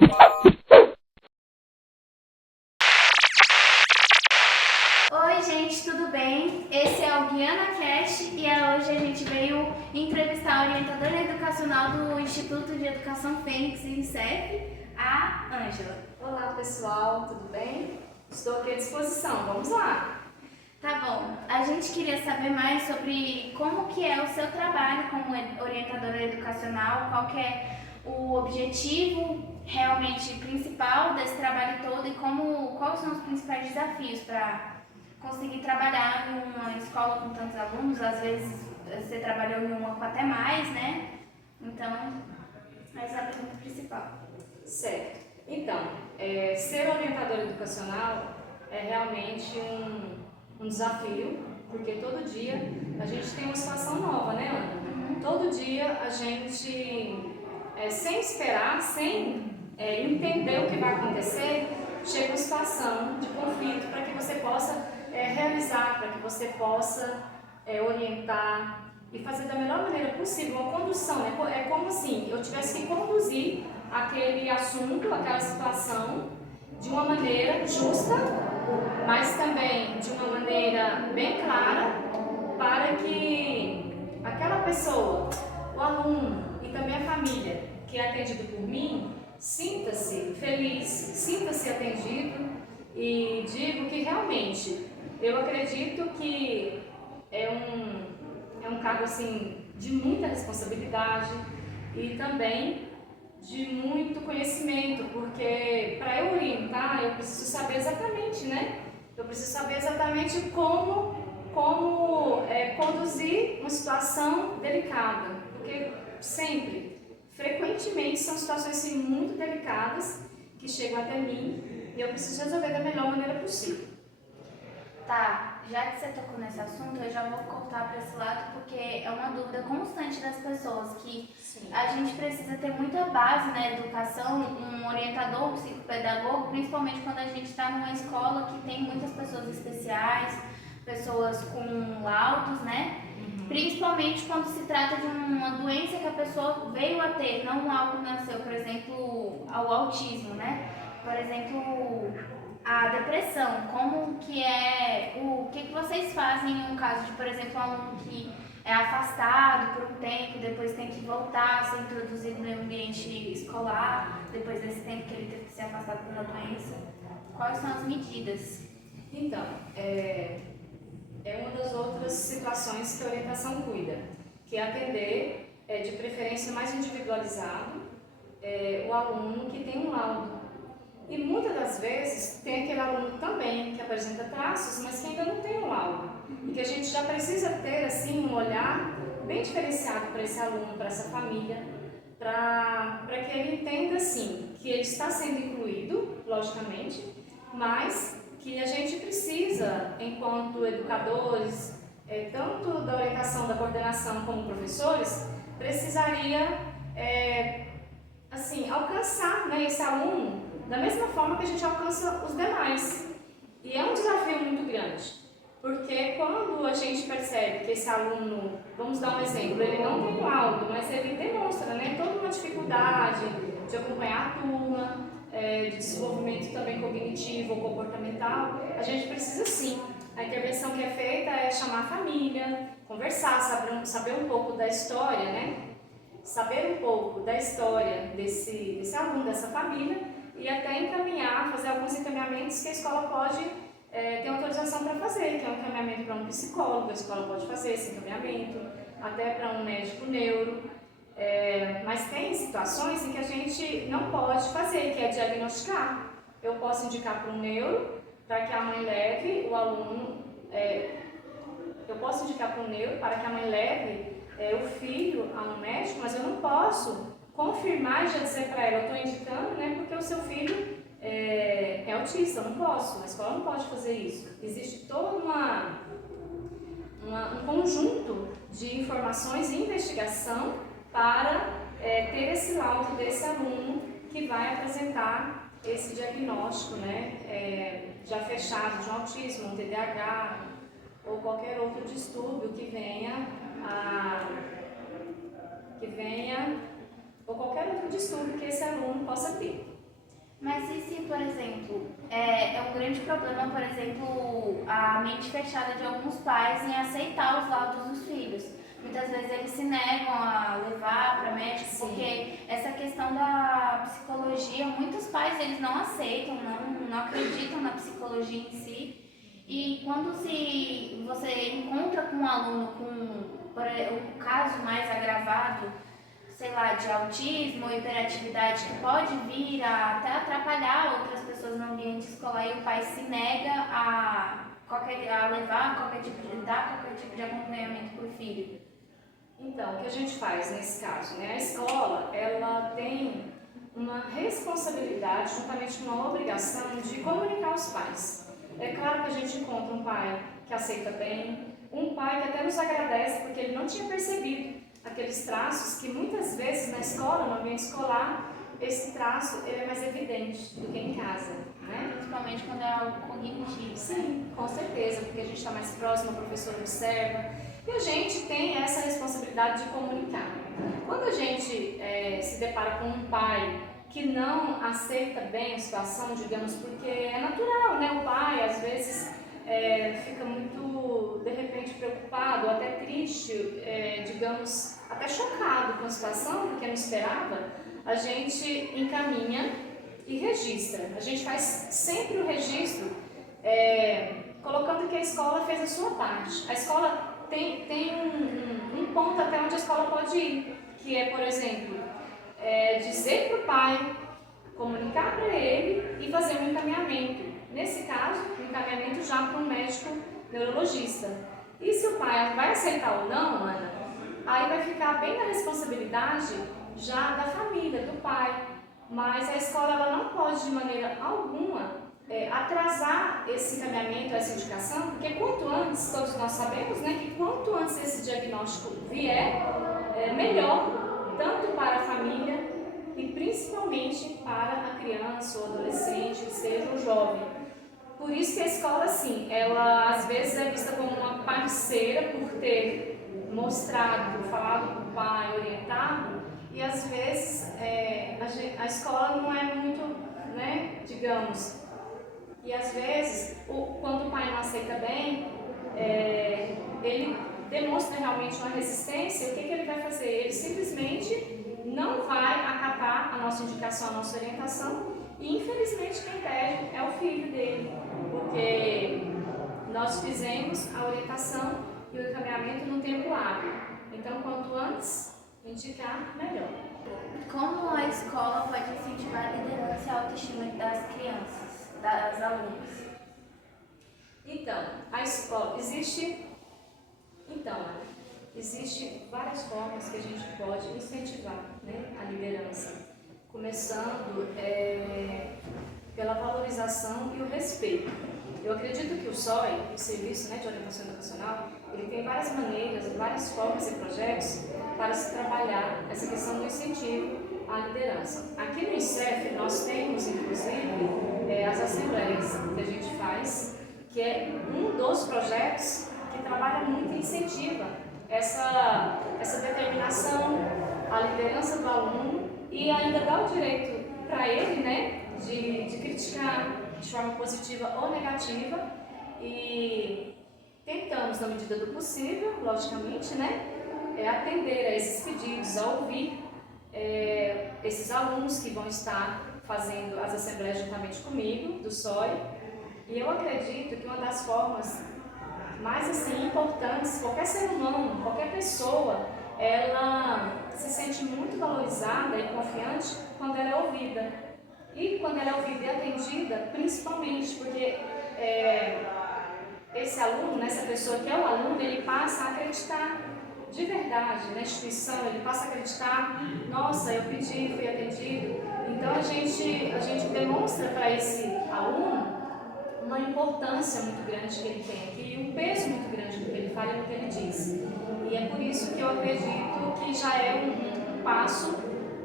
Oi gente, tudo bem? Esse é o Guiana Cast e hoje a gente veio entrevistar a orientadora educacional do Instituto de Educação Fênix INSEP, a Ângela. Olá pessoal, tudo bem? Estou aqui à disposição, vamos lá! Tá bom, a gente queria saber mais sobre como que é o seu trabalho como orientadora educacional, qual que é o objetivo realmente principal desse trabalho todo e quais são os principais desafios para conseguir trabalhar em uma escola com tantos alunos. Às vezes você trabalhou em uma com até mais, né? Então, essa é a pergunta principal. Certo. Então, ser orientadora educacional é realmente um desafio, porque todo dia a gente tem uma situação nova, né, Ana? Todo dia a gente, sem esperar, sem entender o que vai acontecer, chega uma situação de conflito para que você possa realizar, para que você possa orientar e fazer da melhor maneira possível uma condução. Né? É como assim, eu tivesse que conduzir aquele assunto, aquela situação de uma maneira justa, mas também de uma maneira bem clara, para que aquela pessoa, o aluno e também a família que é atendido por mim, sinta-se feliz, sinta-se atendido. E digo que realmente eu acredito que é um cargo assim, de muita responsabilidade e também de muito conhecimento, porque para eu orientar eu preciso saber exatamente, né? Eu preciso saber exatamente como conduzir uma situação delicada, porque sempre, frequentemente, são situações assim, muito delicadas que chegam até mim e eu preciso resolver da melhor maneira possível. Tá, já que você tocou nesse assunto, eu já vou cortar para esse lado porque é uma dúvida constante das pessoas que Sim. A gente precisa ter muita base na educação, um orientador, um psicopedagogo, principalmente quando a gente está numa escola que tem muitas pessoas especiais, pessoas com laudos, né? Principalmente quando se trata de uma doença que a pessoa veio a ter, não algo que nasceu, por exemplo, ao autismo, né? Por exemplo, a depressão, como que é, o que vocês fazem em um caso de, por exemplo, um aluno que é afastado por um tempo, depois tem que voltar a ser introduzido no ambiente escolar, depois desse tempo que ele teve que ser afastado pela doença? Quais são as medidas? Então, é uma das outras situações que a orientação cuida, que é atender, de preferência mais individualizado, o aluno que tem um laudo. E muitas das vezes tem aquele aluno também que apresenta traços, mas que ainda não tem um laudo. E que a gente já precisa ter assim um olhar bem diferenciado para esse aluno, para essa família, para que ele entenda assim, que ele está sendo incluído, logicamente, mas que a gente precisa, enquanto educadores, tanto da orientação, da coordenação como professores, precisaria assim, alcançar, né, esse aluno da mesma forma que a gente alcança os demais. E é um desafio muito grande, porque quando a gente percebe que esse aluno, vamos dar um exemplo, ele não tem laudo, mas ele demonstra, né, toda uma dificuldade de acompanhar a turma, de desenvolvimento também cognitivo ou comportamental, a gente precisa sim. A intervenção que é feita é chamar a família, conversar, saber um pouco da história, né? Saber um pouco da história desse aluno, dessa família, e até encaminhar, fazer alguns encaminhamentos que a escola pode ter autorização para fazer, que é um encaminhamento para um psicólogo, a escola pode fazer esse encaminhamento, até para um médico neuro. Mas tem situações em que a gente não pode fazer, que é diagnosticar. Eu posso indicar para um neuro, para que a mãe leve o aluno, eu posso indicar para um neuro, para que a mãe leve o filho a um médico, mas eu não posso confirmar e já dizer para ela, eu estou indicando, né, porque o seu filho é autista, eu não posso, a escola não pode fazer isso. Existe todo um conjunto de informações e investigação para ter esse laudo desse aluno que vai apresentar esse diagnóstico, né, já fechado de um autismo, um TDAH ou qualquer outro distúrbio que venha ou qualquer outro distúrbio que esse aluno possa ter. grande problema, por exemplo, a mente fechada de alguns pais em aceitar os laudos dos filhos. Muitas vezes eles se negam a levar para médico, Sim. porque essa questão da psicologia, muitos pais eles não aceitam, não acreditam na psicologia em si. E quando você encontra com um aluno com um caso mais agravado, sei lá, de autismo ou hiperatividade, que pode vir a até atrapalhar outras pessoas no ambiente escolar, e o pai se nega a levar qualquer tipo de, dar qualquer tipo de acompanhamento para o filho. Então, o que a gente faz nesse caso, né? A escola, ela tem uma responsabilidade, juntamente com uma obrigação de comunicar aos pais. É claro que a gente encontra um pai que aceita bem, um pai que até nos agradece porque ele não tinha percebido aqueles traços que muitas vezes na escola, no ambiente escolar, esse traço ele é mais evidente do que em casa, né? Principalmente quando é algo cognitivo. Sim, com certeza, porque a gente está mais próximo, o professor observa. E a gente tem essa responsabilidade de comunicar. Quando a gente se depara com um pai que não aceita bem a situação, digamos, porque é natural, né? O pai, às vezes, fica muito, de repente, preocupado, até triste, digamos, até chocado com a situação, porque não esperava, a gente encaminha e registra. A gente faz sempre o registro, colocando que a escola fez a sua parte. A escola tem um ponto até onde a escola pode ir, que é, por exemplo, dizer para o pai, comunicar para ele e fazer um encaminhamento. Nesse caso, um encaminhamento já para um médico neurologista. E se o pai vai aceitar ou não, Ana, aí vai ficar bem na responsabilidade já da família, do pai. Mas a escola ela não pode de maneira alguma atrasar esse encaminhamento, essa indicação, porque quanto antes, todos nós sabemos, né, que quanto antes esse diagnóstico vier, melhor, tanto para a família e principalmente para a criança ou adolescente, que seja um jovem. Por isso que a escola, sim, ela às vezes é vista como uma parceira por ter mostrado, por falado com o pai, orientado, e às vezes a escola não é muito, né, digamos, e às vezes quando o pai não aceita bem, ele demonstra realmente uma resistência. O que ele vai fazer? Ele simplesmente não vai acatar a nossa indicação, a nossa orientação, e infelizmente quem perde é o filho dele, porque nós fizemos a orientação e o encaminhamento no tempo hábil. Então, quanto antes indicar, melhor. Como a escola pode incentivar a liderança e a autoestima das crianças, das alunas? Então, a escola existe várias formas que a gente pode incentivar, né, a liderança, começando pela valorização e o respeito. Eu acredito que o SOI, o Serviço, né, de Orientação Educacional, ele tem várias maneiras, várias formas e projetos para se trabalhar essa questão do incentivo à liderança. Aqui no INSEF nós temos, inclusive, as assembleias que a gente faz, que é um dos projetos que trabalha muito e incentiva essa determinação, a liderança do aluno, e ainda dá o direito para ele, né, de criticar de forma positiva ou negativa, e tentamos, na medida do possível, logicamente, né, atender a esses pedidos, a ouvir esses alunos que vão estar fazendo as assembleias juntamente comigo, do SOI, e eu acredito que uma das formas mais assim, importantes, qualquer ser humano, qualquer pessoa, ela se sente muito valorizada e confiante quando ela é ouvida. E quando ela é ouvida e atendida, principalmente porque esse aluno, né, essa pessoa que é o aluno, ele passa a acreditar de verdade na instituição, ele passa a acreditar, nossa, eu pedi, fui atendido. Então a gente demonstra para esse aluno uma importância muito grande que ele tem aqui, e um peso muito grande no que ele fala e no que ele diz. E é por isso que eu acredito que já é um passo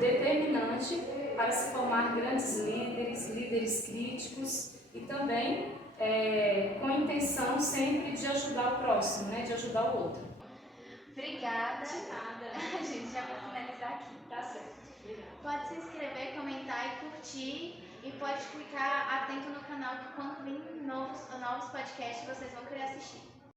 determinante para se formar grandes líderes críticos, e também com a intenção sempre de ajudar o próximo, né, de ajudar o outro. Obrigada. De nada. A gente já vai finalizar aqui. Tá certo. Pode se inscrever, comentar e curtir. E pode ficar atento no canal que quando vir novos podcasts vocês vão querer assistir.